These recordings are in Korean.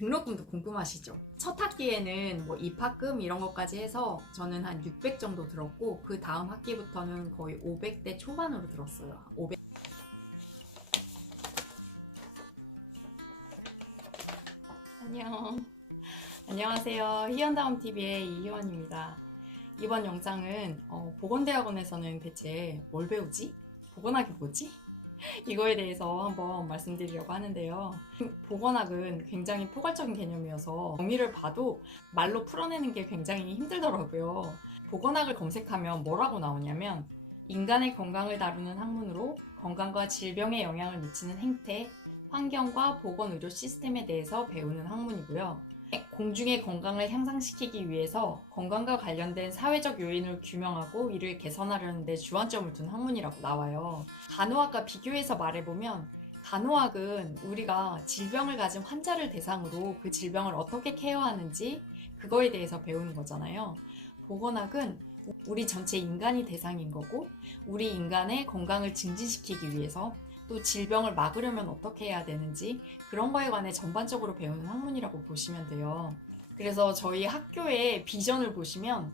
등록금도 궁금하시죠? 첫 학기에는 뭐 입학금 이런 것까지 해서 저는 한 600 정도 들었고, 그 다음 학기부터는 거의 500대 초반으로 들었어요. 500. 안녕. 안녕하세요. 희연다움TV의 이희원입니다. 이번 영상은 보건대학원에서는 대체 뭘 배우지? 보건학이 뭐지? 이거에 대해서 한번 말씀드리려고 하는데요. 보건학은 굉장히 포괄적인 개념이어서 정의를 봐도 말로 풀어내는 게 굉장히 힘들더라고요. 보건학을 검색하면 뭐라고 나오냐면 인간의 건강을 다루는 학문으로 건강과 질병에 영향을 미치는 행태, 환경과 보건의료 시스템에 대해서 배우는 학문이고요. 공중의 건강을 향상시키기 위해서 건강과 관련된 사회적 요인을 규명하고 이를 개선하려는 데 주안점을 둔 학문이라고 나와요. 간호학과 비교해서 말해보면 간호학은 우리가 질병을 가진 환자를 대상으로 그 질병을 어떻게 케어하는지 그거에 대해서 배우는 거잖아요. 보건학은 우리 전체 인간이 대상인 거고 우리 인간의 건강을 증진시키기 위해서 또 질병을 막으려면 어떻게 해야 되는지 그런 거에 관해 전반적으로 배우는 학문이라고 보시면 돼요. 그래서 저희 학교의 비전을 보시면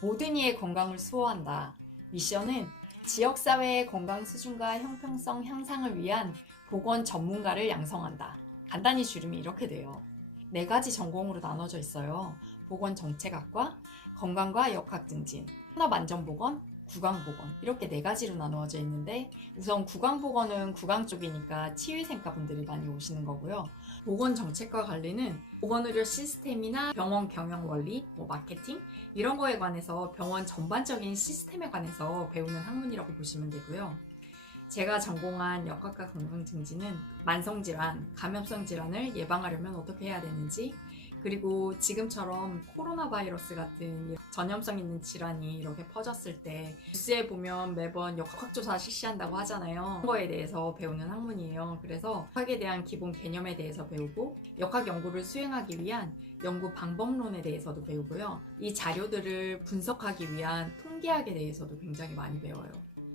모든 이의 건강을 수호한다. 미션은 지역사회의 건강 수준과 형평성 향상을 위한 보건 전문가를 양성한다. 간단히 줄이면 이렇게 돼요. 4가지 전공으로 나눠져 있어요. 보건정책학과, 건강과 역학증진, 산업안전보건, 구강보건 이렇게 4가지로 나누어져 있는데 우선 구강보건은 구강 쪽이니까 치유생과 분들이 많이 오시는 거고요. 보건정책과 관리는 보건의료 시스템이나 병원 경영 원리, 마케팅 이런 거에 관해서 병원 전반적인 시스템에 관해서 배우는 학문이라고 보시면 되고요. 제가 전공한 역학과 건강증진은 만성질환, 감염성 질환을 예방하려면 어떻게 해야 되는지 그리고 지금처럼 코로나 바이러스 같은 전염성 있는 질환이 이렇게 퍼졌을 때 뉴스에 보면 매번 역학조사 실시한다고 하잖아요. 그런 거에 대해서 배우는 학문이에요. 그래서 역학에 대한 기본 개념에 대해서 배우고 역학 연구를 수행하기 위한 연구 방법론에 대해서도 배우고요. 이 자료들을 분석하기 위한 통계학에 대해서도 굉장히 많이 배워요.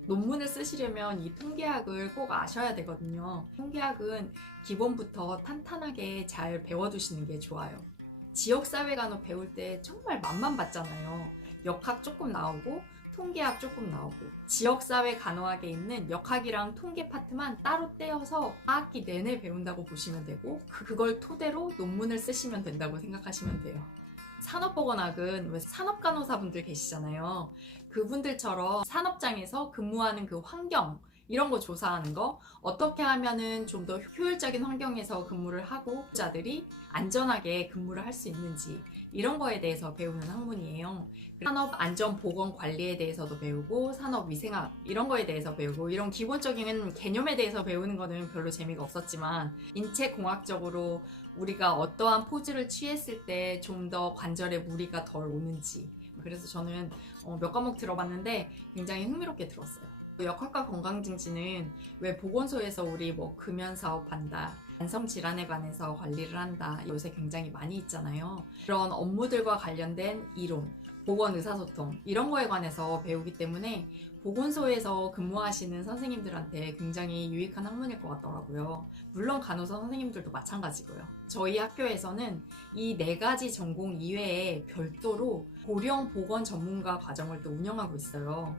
논문을 쓰시려면 이 통계학을 꼭 아셔야 되거든요. 통계학은 기본부터 탄탄하게 잘 배워두시는 게 좋아요. 지역사회간호 배울 때 정말 맛만 봤잖아요. 역학 조금 나오고 통계학 조금 나오고 지역사회 간호학에 있는 역학이랑 통계 파트만 따로 떼어서 4학기 내내 배운다고 보시면 되고 그걸 토대로 논문을 쓰시면 된다고 생각하시면 돼요. 산업보건학은 왜 산업간호사분들 계시잖아요. 그분들처럼 산업장에서 근무하는 그 환경 이런 거 조사하는 거 어떻게 하면은 좀 더 효율적인 환경에서 근무를 하고 자들이 안전하게 근무를 할 수 있는지 이런 거에 대해서 배우는 학문이에요. 산업안전보건관리에 대해서도 배우고 산업위생학 이런 거에 대해서 배우고 이런 기본적인 개념에 대해서 배우는 거는 별로 재미가 없었지만 인체공학적으로 우리가 어떠한 포즈를 취했을 때 좀 더 관절에 무리가 덜 오는지 그래서 저는 몇 과목 들어봤는데 굉장히 흥미롭게 들었어요. 역학과 건강증진은 왜 보건소에서 우리 금연 사업한다, 만성 질환에 관해서 관리를 한다 요새 굉장히 많이 있잖아요. 그런 업무들과 관련된 이론, 보건 의사소통 이런 거에 관해서 배우기 때문에 보건소에서 근무하시는 선생님들한테 굉장히 유익한 학문일 것 같더라고요. 물론 간호사 선생님들도 마찬가지고요. 저희 학교에서는 이 4가지 전공 이외에 별도로 고령 보건 전문가 과정을 또 운영하고 있어요.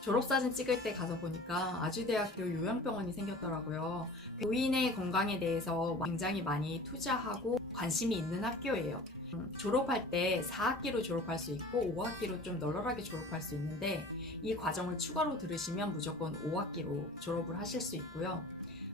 졸업사진 찍을 때 가서 보니까 아주대학교 요양병원이 생겼더라고요. 교인의 건강에 대해서 굉장히 많이 투자하고 관심이 있는 학교예요. 졸업할 때 4학기로 졸업할 수 있고 5학기로 좀 널널하게 졸업할 수 있는데 이 과정을 추가로 들으시면 무조건 5학기로 졸업을 하실 수 있고요.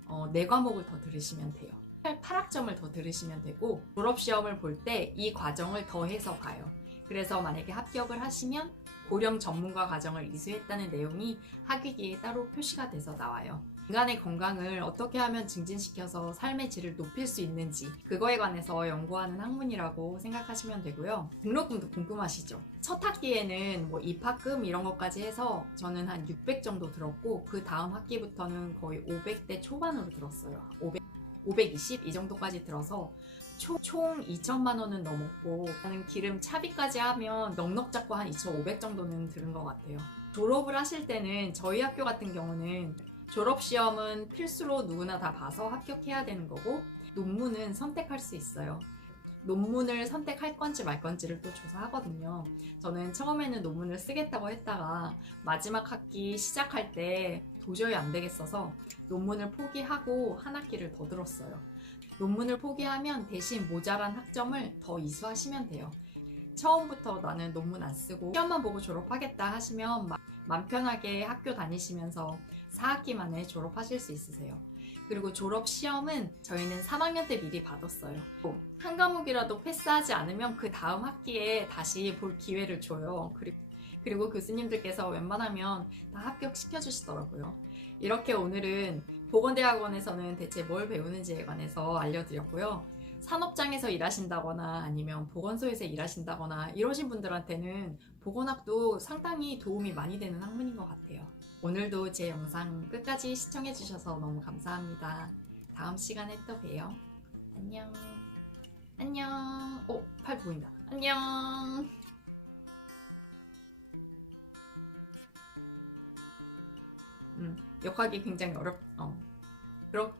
4과목을 더 들으시면 돼요. 8학점을 더 들으시면 되고 졸업시험을 볼 때 이 과정을 더해서 봐요. 그래서 만약에 합격을 하시면 고령 전문가 과정을 이수했다는 내용이 학위기에 따로 표시가 돼서 나와요. 인간의 건강을 어떻게 하면 증진시켜서 삶의 질을 높일 수 있는지 그거에 관해서 연구하는 학문이라고 생각하시면 되고요. 등록금도 궁금하시죠? 첫 학기에는 입학금 이런 것까지 해서 저는 한 600 정도 들었고 그 다음 학기부터는 거의 500대 초반으로 들었어요. 520 이 정도까지 들어서 총 2천만 원은 넘었고 기름 차비까지 하면 넉넉 잡고 한 2,500 정도는 들은 것 같아요. 졸업을 하실 때는 저희 학교 같은 경우는 졸업시험은 필수로 누구나 다 봐서 합격해야 되는 거고 논문은 선택할 수 있어요. 논문을 선택할 건지 말 건지를 또 조사하거든요. 저는 처음에는 논문을 쓰겠다고 했다가 마지막 학기 시작할 때 도저히 안 되겠어서 논문을 포기하고 한 학기를 더 들었어요. 논문을 포기하면 대신 모자란 학점을 더 이수하시면 돼요. 처음부터 나는 논문 안 쓰고 시험만 보고 졸업하겠다 하시면 맘 편하게 학교 다니시면서 4학기 만에 졸업하실 수 있으세요. 그리고 졸업 시험은 저희는 3학년 때 미리 받았어요. 한 과목이라도 패스하지 않으면 그 다음 학기에 다시 볼 기회를 줘요. 그리고 교수님들께서 웬만하면 다 합격시켜주시더라고요. 이렇게 오늘은 보건대학원에서는 대체 뭘 배우는지에 관해서 알려드렸고요. 산업장에서 일하신다거나 아니면 보건소에서 일하신다거나 이러신 분들한테는 보건학도 상당히 도움이 많이 되는 학문인 것 같아요. 오늘도 제 영상 끝까지 시청해주셔서 너무 감사합니다. 다음 시간에 또 봬요. 안녕. 안녕. 오, 팔 보인다. 안녕. 역하기 굉장히 그렇.